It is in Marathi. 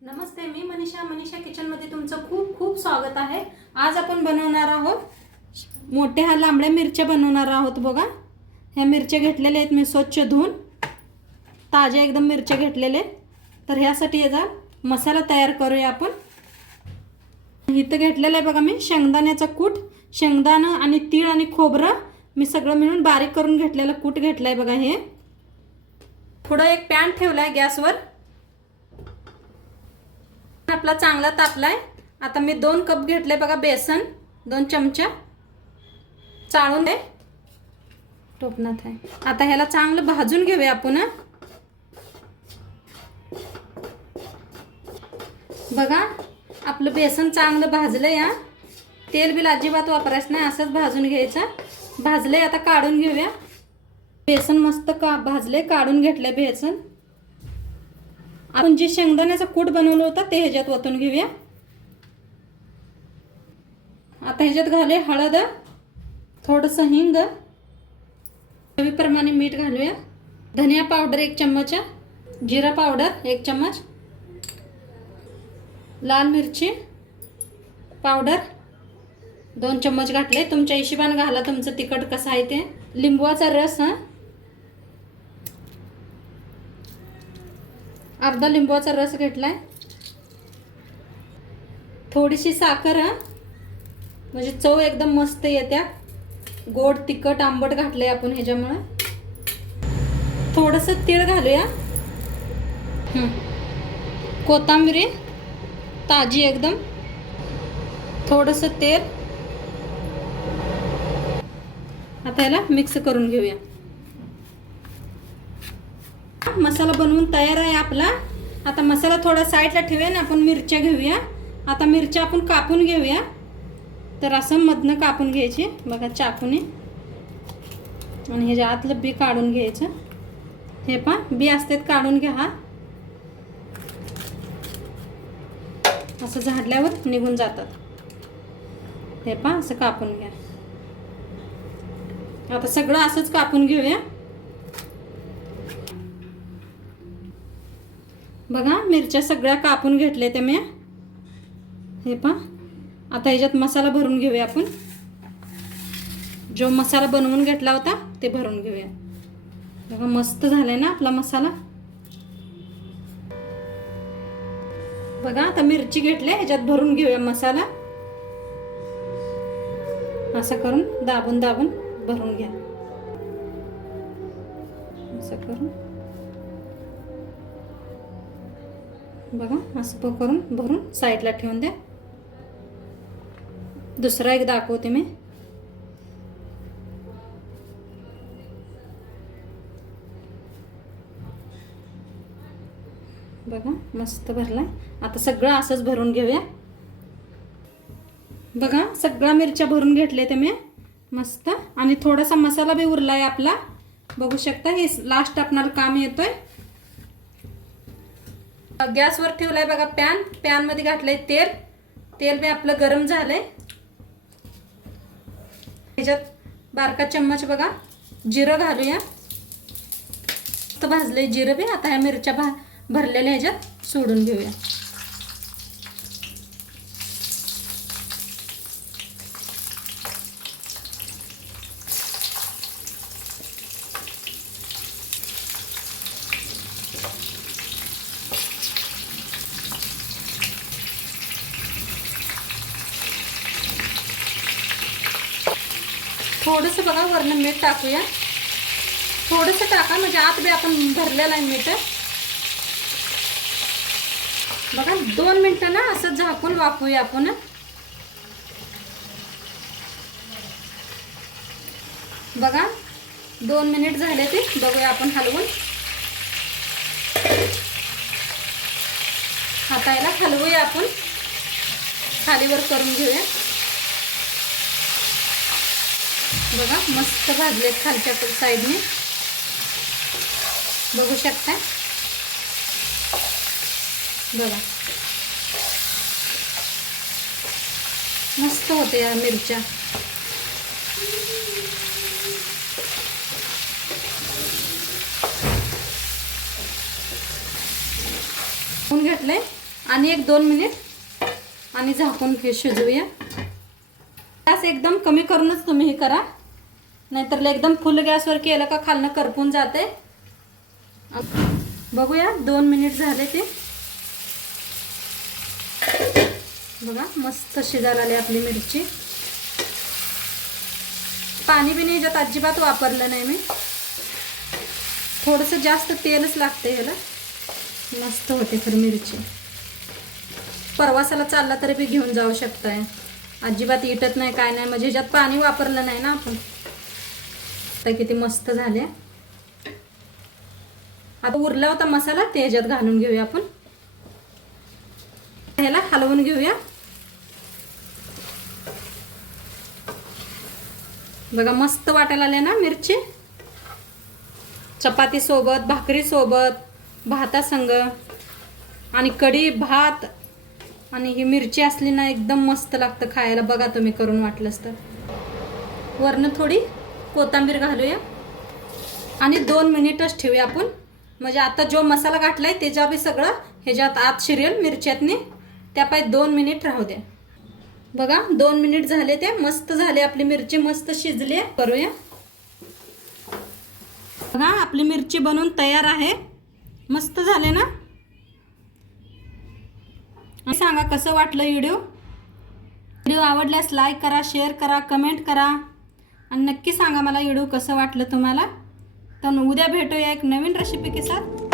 नमस्ते, मी मनीषा किचनमध्ये तुमचं खूप खूप स्वागत आहे। आज आपण बनवणार आहोत मोठ्या लांबड्या मिरच्या बनवणार आहोत। बघा, ह्या मिरच्या घेतलेल्या आहेत मी स्वच्छ धुवून, ताज्या एकदम मिरच्या घेतलेले। तर ह्यासाठी याचा मसाला तयार करूया आपण। इथं घेतलेलं आहे बघा मी शेंगदाण्याचा कूट, शेंगदाणा आणि तीळ आणि खोबरं मी सगळं मिळून बारीक करून घेतलेलं कूट घेतलंय बघा। हे थोडं एक पॅन ठेवलाय गॅसवर, आपला चांगला तापलाय। आता मी 2 कप घेतले बघा बेसन, 2 चमचा चाळून दे टोपणात आहे। आता ह्याला चांगलं भाजून घेऊया आपण। बघा, आपलं बेसन चांगलं भाजलंय। या तेल बिल अजिबात वापरायचं नाही, असंच भाजून घ्यायचं। भाजलंय, आता काढून घेऊया। बेसन मस्त भाजले, काढून घेतले बेसन। आपण जे शेंगदाण्याचा कूट बनवलं होतं ते ह्याच्यात ओतून घेऊया। आता ह्याच्यात घालूया हळद, थोडंसं हिंग, चवीप्रमाणे मीठ घालूया, धनिया पावडर 1 चम्मच, जिरा पावडर 1 चम्मच, लाल मिरची पावडर 2 चम्मच घातले। तुमच्या हिशोबाने घाला, तुमचं तिखट कसं आहे ते। लिंबूचा रस, अर्धा लिंबूचा रस घेतलाय, थोडीशी साखर, म्हणजे चव एकदम मस्त येते। गोड तिखट आंबट घातलंय आपण ह्याच्यामुळे। थोडंसं तीळ घालूया, कोथिंबीर ताजी एकदम, थोडंसं तेल। आता याला मिक्स करून घेऊया। मसाला बनवून तयार आहे आपला। आता मसाला थोडा साईडला ठेवूया ना, आपण मिरच्या घेऊया। आता मिरच्या आपण कापून घेऊया। तर असं मधनं कापून घ्यायची बघा चाकूने, आणि ह्याच्या आतलं बी काढून घ्यायचं। हे पहा, बी असतात काढून घ्या। हा असं झाडल्यावर निघून जातात। हे पहा, असं कापून घ्या। आता सगळं असंच कापून घेऊया। बघा, मिरच्या सगळ्या कापून घेतल्या त्या मी। हे पहा, आता ह्याच्यात मसाला भरून घेऊया आपण। जो मसाला बनवून घेतला होता ते भरून घेऊया। बघा, मस्त झालाय ना आपला मसाला। बघा, आता मिरची घेतली, ह्याच्यात भरून घेऊया मसाला। असं करून दाबून दाबून भरून घ्या, असं करून। बघा, असं करून भरून साईडला ठेवून द्या। दुसरा एक दाखवते मी। बघा, मस्त भरलाय। आता सगळं असंच भरून घेऊया। बघा, सगळ्या मिरच्या भरून घेतल्या ते मी मस्त, आणि थोडासा मसाला बी उरलाय आपला। बघू शकता, हे लास्ट आपणाला काम येतोय। गॅसवर ठेवलाय बघा पॅन, पॅन मध्ये घातलंय तेल, तेल बी आपलं गरम झालंय। ह्याच्यात बारका चम्मच बघा जिरं घालूया। तर भाजलंय जिरं बी। आता ह्या मिरच्या भरलेल्या ह्याच्यात सोडून घेऊया। थोडंसं बघा वरनं मीठ टाकूया, थोडंसं टाका, म्हणजे आत बी आपण भरलेलं आहे मीठ। बघा, 2 मिनिटं ना असं झाकून वाफवूया आपण। बघा, 2 मिनिट झाले ते, बघूया आपण हलवून। आता याला हलवूया आपण, खालीवर करून घेऊया। बघा, मस्त भाजलेत खालच्या साईडने, बघू शकता। बघा, मस्त होते या मिरच्या। घेतलंय आणि एक 2 मिनिट आणि झाकून शिजवूया. गॅस एकदम कमी करूनच तुम्ही हे करा, नाहीतर एकदम फुल गॅसवर केलं का खालनं करपून जाते. बघूया 2 मिनिट झाले ते. बघा मस्त शिजायला आली आपली मिरची. पाणी बिनी ह्याच्यात अजिबात वापरलं नाही मी. थोडंसं जास्त तेलच लागते ह्याला. मस्त होते खरं मिरची. प्रवासाला चालला तरी बी घेऊन जाऊ शकताय. अजिबात इटत नाही काय नाही, म्हणजे ह्याच्यात पाणी वापरलं नाही ना आपण. तर किती मस्त झाले. आता उरला होता मसाला ते ह्याच्यात घालून घेऊया आपण. ह्याला हलवून घेऊया. बघा मस्त वाटायला आले ना मिरची. चपाती सोबत, भाकरी सोबत, भातासंग आणि कढी भात आणि ही मिरची असली ना एकदम मस्त लागतं खायला. बघा तुम्ही करून वाटलंच तर. वरनं थोडी कोथिंबीर घालूया आणि 2 मिनिटच ठेवूया आपण. म्हणजे आता जो मसाला घातलाय त्याच्या बी सगळं ह्याच्यात आत शिरेल मिरच्यातनी. त्यापाय 2 मिनिट राहू द्या. बघा 2 मिनिट झाले ते. मस्त झाले आपली मिरची, मस्त शिजली. करूया. बघा आपली मिरची बनवून तयार आहे. मस्त झाले ना. सांगा कसं वाटलं व्हिडिओ आवडल्यास लाईक करा, शेअर करा, कमेंट करा आणि नक्की सांगा मला व्हिडिओ कसं वाटलं तुम्हाला. तर उद्या भेटूया एक नवीन रेसिपी के साथ.